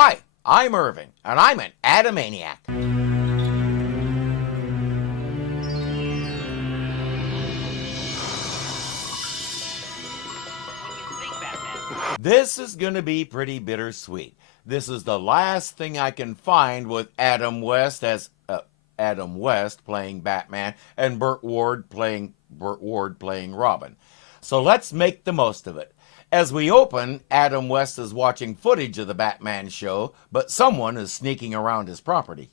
Hi, I'm Irving, and I'm an Atomaniac. This is going to be pretty bittersweet. This is the last thing I can find with Adam West playing Batman and Burt Ward playing Robin. So let's make the most of it. As we open, Adam West is watching footage of the Batman show, but someone is sneaking around his property.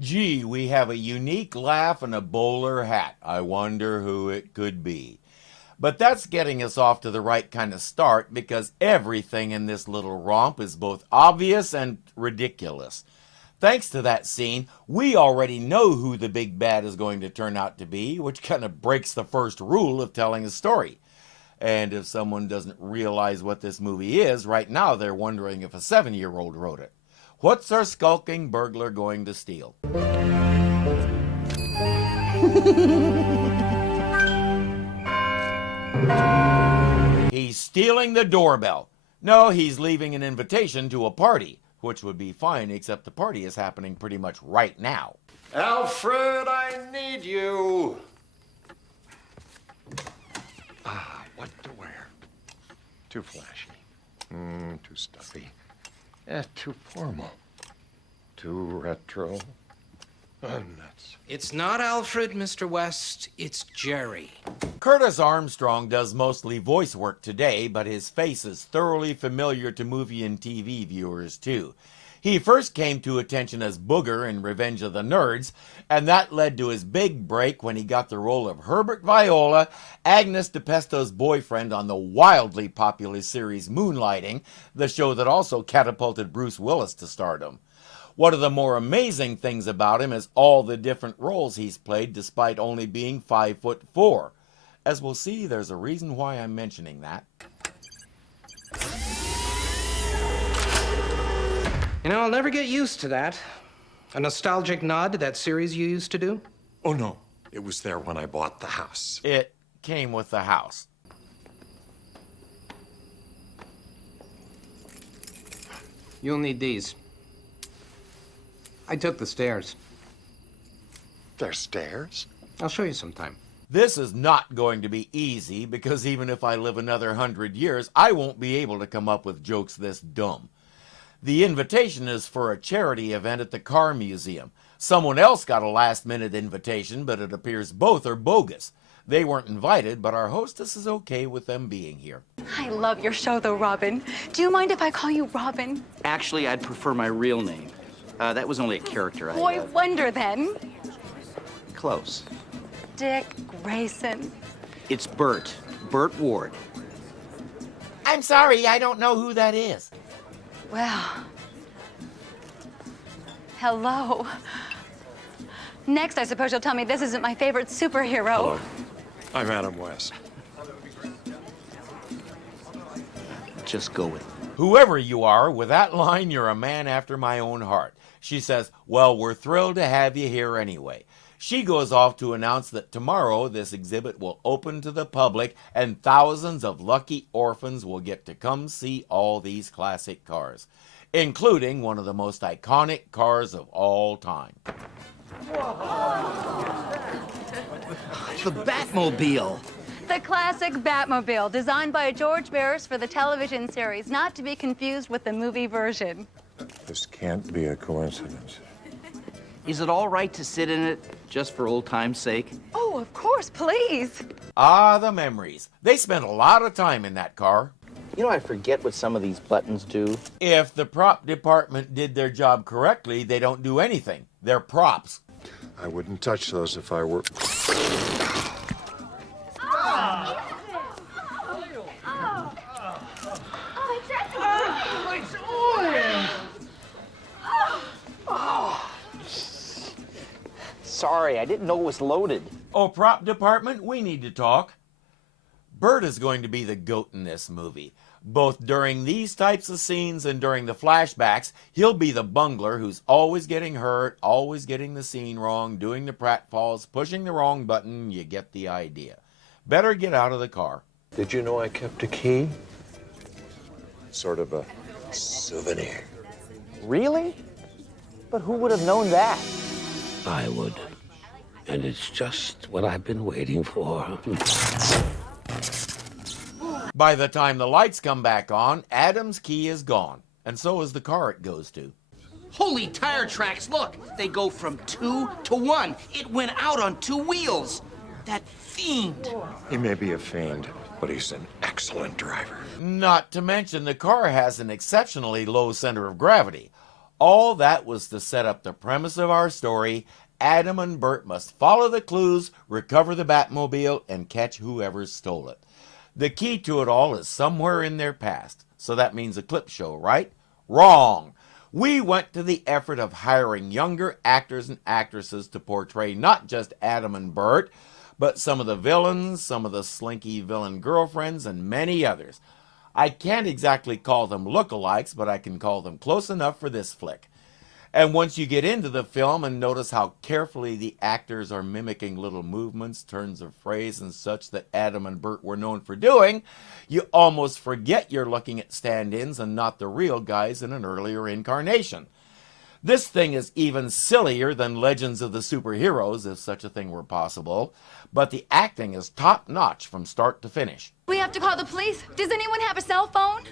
Gee, we have a unique laugh and a bowler hat. I wonder who it could be. But that's getting us off to the right kind of start, because everything in this little romp is both obvious and ridiculous. Thanks to that scene, we already know who the big bad is going to turn out to be, which kind of breaks the first rule of telling a story. And if someone doesn't realize what this movie is, right now they're wondering if a 7-year-old wrote it. What's our skulking burglar going to steal? He's stealing the doorbell. No, he's leaving an invitation to a party, which would be fine, except the party is happening pretty much right now. Alfred, I need you. What to wear? Too flashy. Too stuffy. Too formal. Too retro. Nuts. It's not Alfred, Mr. West. It's Jerry. Curtis Armstrong does mostly voice work today, but his face is thoroughly familiar to movie and TV viewers, too. He first came to attention as Booger in Revenge of the Nerds, and that led to his big break when he got the role of Herbert Viola, Agnes DePesto's boyfriend on the wildly popular series Moonlighting, the show that also catapulted Bruce Willis to stardom. One of the more amazing things about him is all the different roles he's played despite only being 5'4". As we'll see, there's a reason why I'm mentioning that. You know, I'll never get used to that. A nostalgic nod to that series you used to do? Oh, no. It was there when I bought the house. It came with the house. You'll need these. I took the stairs. There's stairs? I'll show you sometime. This is not going to be easy, because even if I live another 100 years, I won't be able to come up with jokes this dumb. The invitation is for a charity event at the Car Museum. Someone else got a last-minute invitation, but it appears both are bogus. They weren't invited, but our hostess is okay with them being here. I love your show, though, Robin. Do you mind if I call you Robin? Actually, I'd prefer my real name. That was only a character. Boy Wonder, then. Close. Dick Grayson. It's Burt Ward. I'm sorry, I don't know who that is. Well, hello. Next, I suppose you'll tell me this isn't my favorite superhero. Hello. I'm Adam West. Just go with it. Whoever you are, with that line, you're a man after my own heart. She says, well, we're thrilled to have you here anyway. She goes off to announce that tomorrow this exhibit will open to the public and thousands of lucky orphans will get to come see all these classic cars, including one of the most iconic cars of all time. The Batmobile. The classic Batmobile, designed by George Barris for the television series, not to be confused with the movie version. This can't be a coincidence. Is it all right to sit in it just for old time's sake? Oh, of course, please. Ah, the memories. They spent a lot of time in that car. You know, I forget what some of these buttons do. If the prop department did their job correctly, they don't do anything. They're props. I wouldn't touch those if I were... Sorry, I didn't know it was loaded. Oh, prop department, we need to talk. Burt is going to be the goat in this movie. Both during these types of scenes and during the flashbacks, he'll be the bungler who's always getting hurt, always getting the scene wrong, doing the pratfalls, pushing the wrong button. You get the idea. Better get out of the car. Did you know I kept a key? Sort of a souvenir. Really? But who would have known that? I would. And it's just what I've been waiting for. By the time the lights come back on, Adam's key is gone, and so is the car it goes to. Holy tire tracks, look! They go from 2 to 1. It went out on 2 wheels. That fiend. He may be a fiend, but he's an excellent driver. Not to mention the car has an exceptionally low center of gravity. All that was to set up the premise of our story. Adam and Burt must follow the clues, recover the Batmobile, and catch whoever stole it. The key to it all is somewhere in their past, so that means a clip show, right? Wrong! We went to the effort of hiring younger actors and actresses to portray not just Adam and Burt, but some of the villains, some of the slinky villain girlfriends, and many others. I can't exactly call them lookalikes, but I can call them close enough for this flick. And once you get into the film and notice how carefully the actors are mimicking little movements, turns of phrase, and such that Adam and Burt were known for doing, you almost forget you're looking at stand-ins and not the real guys in an earlier incarnation. This thing is even sillier than Legends of the Superheroes, if such a thing were possible, but the acting is top-notch from start to finish. We have to call the police. Does anyone have a cell phone?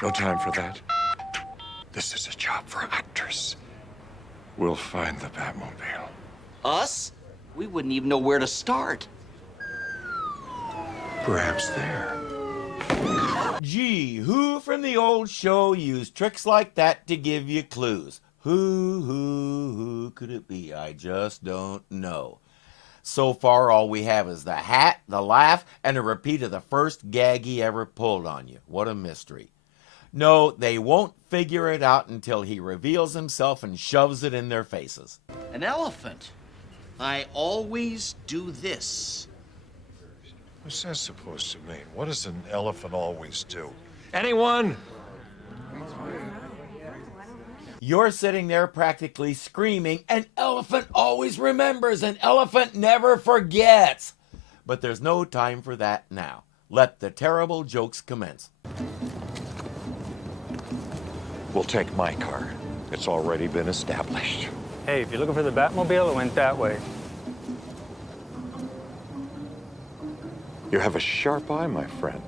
No time for that. This is a job for actors. We'll find the Batmobile. Us? We wouldn't even know where to start. Perhaps there. Gee, who from the old show used tricks like that to give you clues? Who could it be? I just don't know. So far, all we have is the hat, the laugh, and a repeat of the first gag he ever pulled on you. What a mystery. No, they won't figure it out until he reveals himself and shoves it in their faces. An elephant. I always do this. What's that supposed to mean? What does an elephant always do? Anyone? You're sitting there practically screaming, "An elephant always remembers, an elephant never forgets." But there's no time for that now. Let the terrible jokes commence. We'll take my car. It's already been established. Hey, if you're looking for the Batmobile, it went that way. You have a sharp eye, my friend.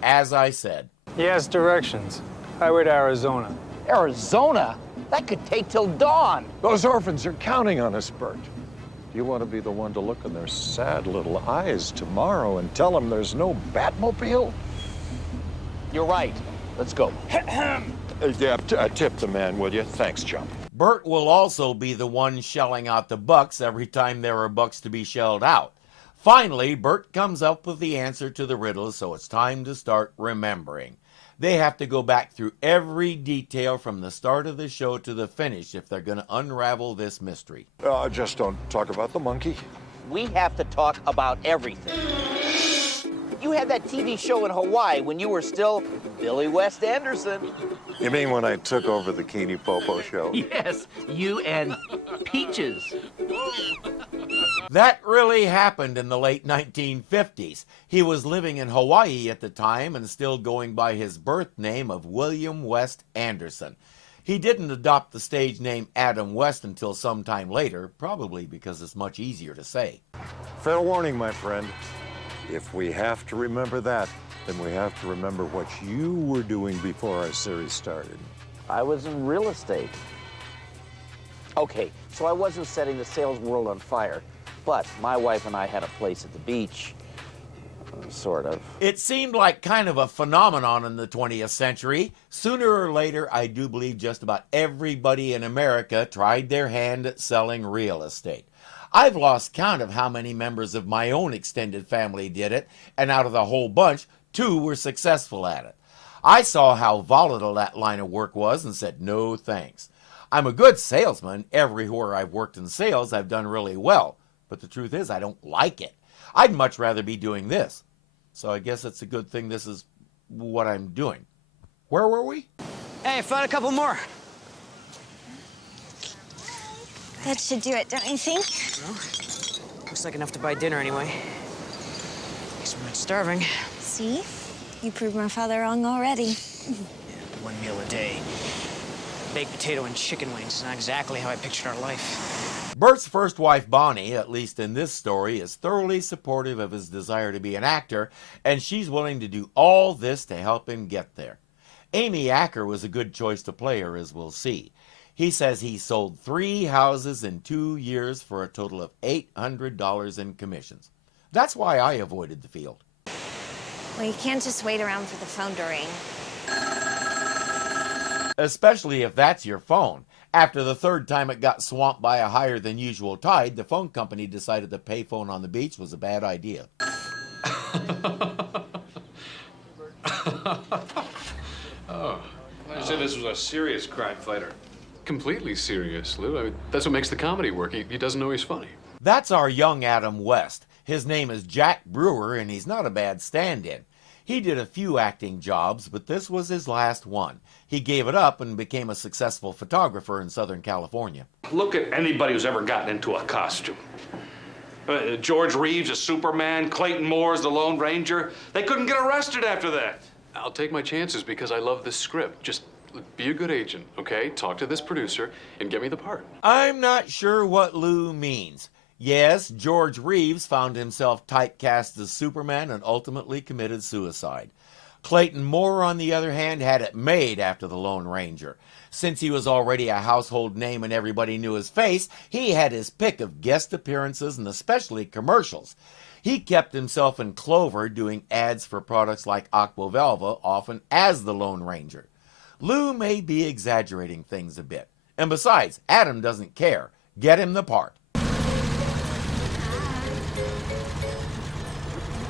As I said, He has directions. Highway to Arizona. Arizona? That could take till dawn. Those orphans are counting on us, Burt. You want to be the one to look in their sad little eyes tomorrow and tell them there's no Batmobile? You're right. Let's go. Tip the man, will you? Thanks, chump. Burt will also be the one shelling out the bucks every time there are bucks to be shelled out. Finally, Burt comes up with the answer to the riddle, so it's time to start remembering. They have to go back through every detail from the start of the show to the finish if they're going to unravel this mystery. Just don't talk about the monkey. We have to talk about everything. You had that TV show in Hawaii when you were still Billy West Anderson. You mean when I took over the Keeney Popo show? Yes, you and Peaches. That really happened in the late 1950s. He was living in Hawaii at the time and still going by his birth name of William West Anderson. He didn't adopt the stage name Adam West until some time later, probably because it's much easier to say. Fair warning, my friend. If we have to remember that, then we have to remember what you were doing before our series started. I was in real estate. Okay, so I wasn't setting the sales world on fire, but my wife and I had a place at the beach. Sort of. It seemed like kind of a phenomenon in the 20th century. Sooner or later, I do believe just about everybody in America tried their hand at selling real estate. I've lost count of how many members of my own extended family did it, and out of the whole bunch, 2 were successful at it. I saw how volatile that line of work was and said, no thanks. I'm a good salesman. Everywhere I've worked in sales, I've done really well. But the truth is, I don't like it. I'd much rather be doing this. So I guess it's a good thing this is what I'm doing. Where were we? Hey, I found a couple more. That should do it, don't you think? Well, looks like enough to buy dinner anyway. Guess we're not starving. See? You proved my father wrong already. Yeah, one meal a day. Baked potato and chicken wings is not exactly how I pictured our life. Bert's first wife, Bonnie, at least in this story, is thoroughly supportive of his desire to be an actor, and she's willing to do all this to help him get there. Amy Acker was a good choice to play her, as we'll see. He says he sold 3 houses in 2 years for a total of $800 in commissions. That's why I avoided the field. Well, you can't just wait around for the phone to ring. Especially if that's your phone. After the 3rd time it got swamped by a higher than usual tide, the phone company decided the payphone on the beach was a bad idea. Oh, I said this was a serious crime fighter. Completely serious, Lou. I mean, that's what makes the comedy work. He doesn't know he's funny. That's our young Adam West. His name is Jack Brewer, and he's not a bad stand-in. He did a few acting jobs, but this was his last one. He gave it up and became a successful photographer in Southern California. Look at anybody who's ever gotten into a costume. George Reeves as Superman, Clayton Moore as the Lone Ranger. They couldn't get arrested after that. I'll take my chances because I love this script. Just be a good agent, okay? Talk to this producer and get me the part. I'm not sure what Lou means. Yes, George Reeves found himself typecast as Superman and ultimately committed suicide. Clayton Moore, on the other hand, had it made after the Lone Ranger. Since he was already a household name and everybody knew his face, he had his pick of guest appearances and especially commercials. He kept himself in clover doing ads for products like Aquavelva, often as the Lone Ranger. Lou may be exaggerating things a bit. And besides, Adam doesn't care. Get him the part.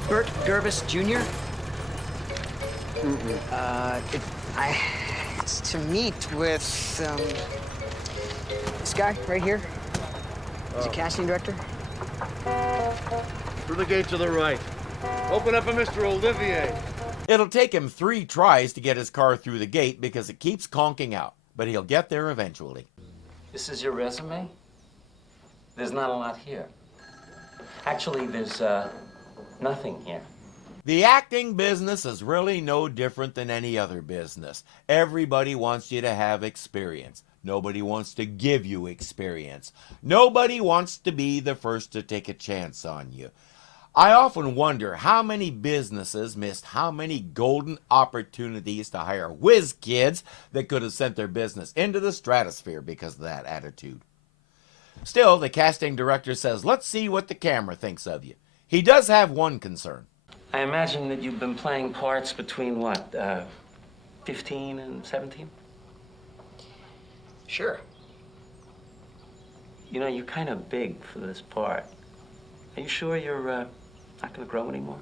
Burt Gervis Jr.? It's to meet with, this guy right here. He's a casting director. Through the gate to the right. Open up a Mr. Olivier. It'll take him 3 tries to get his car through the gate because it keeps conking out, but he'll get there eventually. This is your resume? There's not a lot here. Actually, there's nothing here. The acting business is really no different than any other business. Everybody wants you to have experience. Nobody wants to give you experience. Nobody wants to be the first to take a chance on you. I often wonder how many businesses missed how many golden opportunities to hire whiz kids that could have sent their business into the stratosphere because of that attitude. Still, the casting director says, let's see what the camera thinks of you. He does have one concern. I imagine that you've been playing parts between, what, 15 and 17? Sure. You know, you're kind of big for this part. Are you sure you're not going to grow anymore?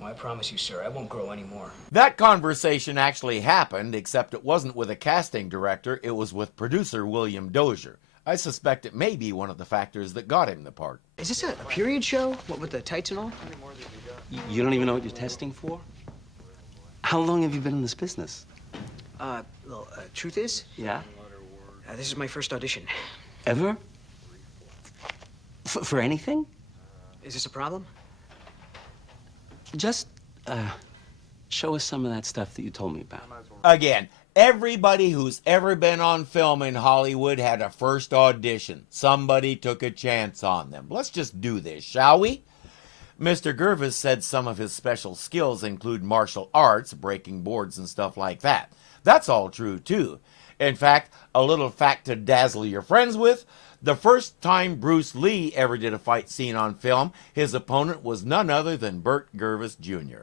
Oh, I promise you, sir, I won't grow anymore. That conversation actually happened, except it wasn't with a casting director, it was with producer William Dozier. I suspect it may be one of the factors that got him the part. Is this a period show? What, with the tights and all? You don't even know what you're testing for? How long have you been in this business? Truth is, Yeah? this is my first audition. Ever? For anything? Is this a problem? Just, show us some of that stuff that you told me about. Again, everybody who's ever been on film in Hollywood had a first audition. Somebody took a chance on them. Let's just do this, shall we? Mr. Gervis said some of his special skills include martial arts, breaking boards and stuff like that. That's all true, too. In fact, a little fact to dazzle your friends with, the first time Bruce Lee ever did a fight scene on film, his opponent was none other than Burt Gervis Jr.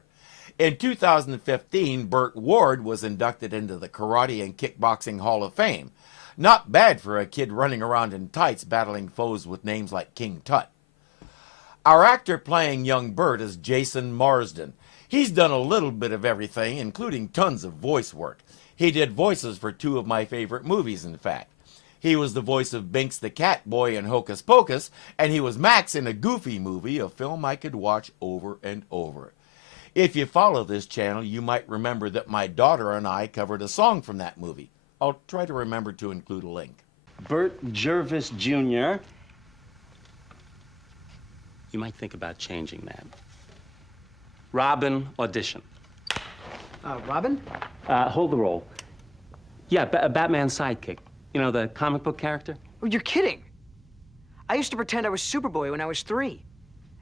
In 2015, Burt Ward was inducted into the Karate and Kickboxing Hall of Fame. Not bad for a kid running around in tights battling foes with names like King Tut. Our actor playing young Burt is Jason Marsden. He's done a little bit of everything, including tons of voice work. He did voices for 2 of my favorite movies, in fact. He was the voice of Binks the Cat Boy in Hocus Pocus, and he was Max in a Goofy movie, a film I could watch over and over. If you follow this channel, you might remember that my daughter and I covered a song from that movie. I'll try to remember to include a link. Burt Jervis Jr. You might think about changing that. Robin, audition. Robin? Hold the role. Yeah, Batman's sidekick. You know, the comic book character? Oh, you're kidding. I used to pretend I was Superboy when I was 3.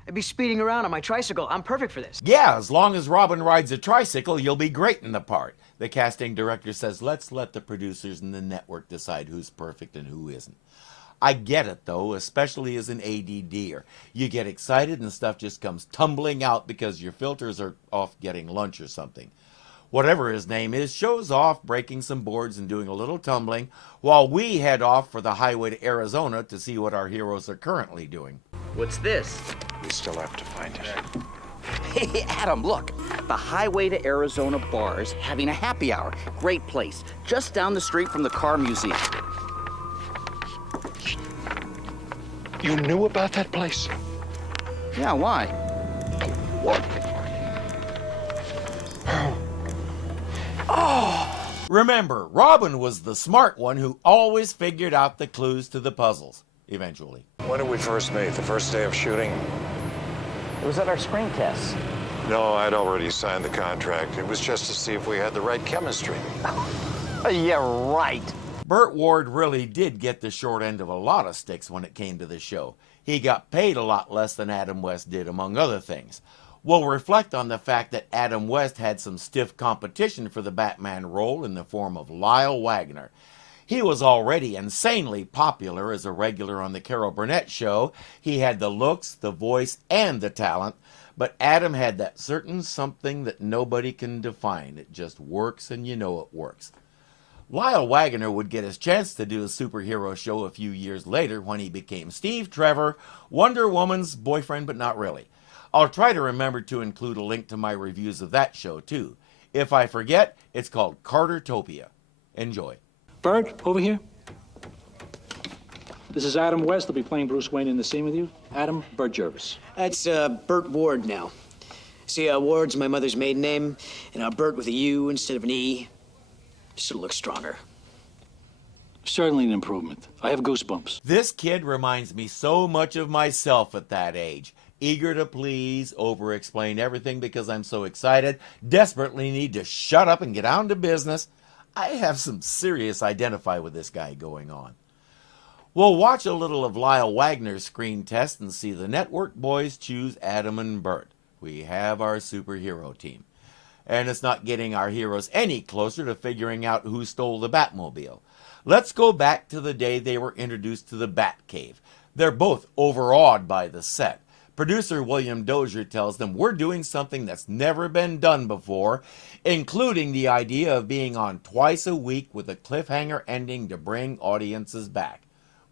I'd be speeding around on my tricycle. I'm perfect for this. Yeah, as long as Robin rides a tricycle, you'll be great in the part. The casting director says, let's let the producers and the network decide who's perfect and who isn't. I get it, though, especially as an ADDer. You get excited and stuff just comes tumbling out because your filters are off getting lunch or something. Whatever his name is, shows off breaking some boards and doing a little tumbling, while we head off for the highway to Arizona to see what our heroes are currently doing. What's this? We still have to find it. Hey, Adam, look. The Highway to Arizona Bar's having a happy hour. Great place. Just down the street from the car museum. You knew about that place? Yeah, why? What? Remember, Robin was the smart one who always figured out the clues to the puzzles, eventually. When did we first meet? The first day of shooting? It was at our screen tests. No, I'd already signed the contract. It was just to see if we had the right chemistry. Yeah, right. Burt Ward really did get the short end of a lot of sticks when it came to the show. He got paid a lot less than Adam West did, among other things. We'll reflect on the fact that Adam West had some stiff competition for the Batman role in the form of Lyle Wagner. He was already insanely popular as a regular on the Carol Burnett show. He had the looks, the voice, and the talent, but Adam had that certain something that nobody can define. It just works, and you know it works. Lyle Wagner would get his chance to do a superhero show a few years later when he became Steve Trevor, Wonder Woman's boyfriend, but not really. I'll try to remember to include a link to my reviews of that show, too. If I forget, it's called Cartertopia. Enjoy. Burt, over here. This is Adam West. I'll be playing Bruce Wayne in the scene with you. Adam, Burt Jervis. That's Burt Ward now. See, Ward's my mother's maiden name, and Burt with a U instead of an E. Just to look stronger. Certainly an improvement. I have goosebumps. This kid reminds me so much of myself at that age. Eager to please, over-explain everything because I'm so excited, desperately need to shut up and get down to business. I have some serious identify with this guy going on. We'll watch a little of Lyle Wagner's screen test and see the network boys choose Adam and Burt. We have our superhero team. And it's not getting our heroes any closer to figuring out who stole the Batmobile. Let's go back to the day they were introduced to the Batcave. They're both overawed by the set. Producer William Dozier tells them we're doing something that's never been done before, including the idea of being on twice a week with a cliffhanger ending to bring audiences back.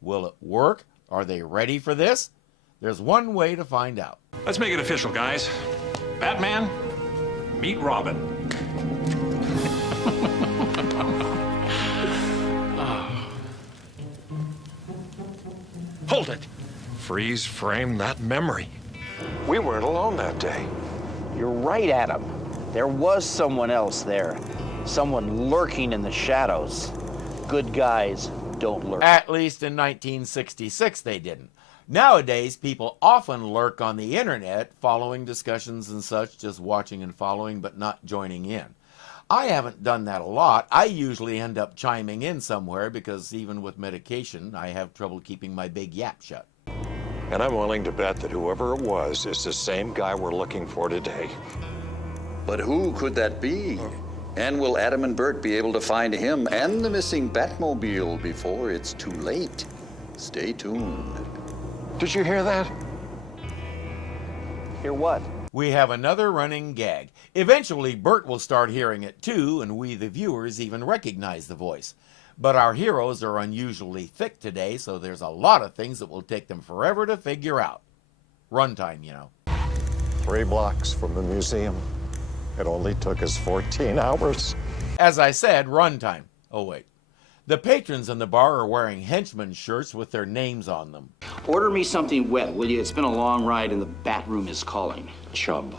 Will it work? Are they ready for this? There's one way to find out. Let's make it official, guys. Batman, meet Robin. Hold it! Freeze frame that memory. We weren't alone that day. You're right, Adam. There was someone else there. Someone lurking in the shadows. Good guys don't lurk. At least in 1966 they didn't. Nowadays, people often lurk on the internet, following discussions and such, just watching and following, but not joining in. I haven't done that a lot. I usually end up chiming in somewhere because even with medication, I have trouble keeping my big yap shut. And I'm willing to bet that whoever it was is the same guy we're looking for today. But who could that be? And will Adam and Burt be able to find him and the missing Batmobile before it's too late? Stay tuned. Did you hear that? Hear what? We have another running gag. Eventually, Burt will start hearing it too, and we, the viewers, even recognize the voice. But our heroes are unusually thick today, so there's a lot of things that will take them forever to figure out. Runtime, you know. 3 blocks from the museum. It only took us 14 hours. As I said, runtime. Oh, wait. The patrons in the bar are wearing henchman shirts with their names on them. Order me something wet, will you? It's been a long ride and the bat room is calling. Chub.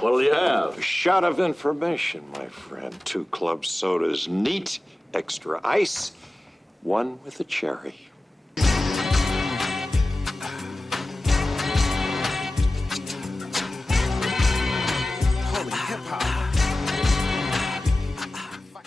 What'll you have? A shot of information, my friend. 2 club sodas, neat, extra ice, one with a cherry.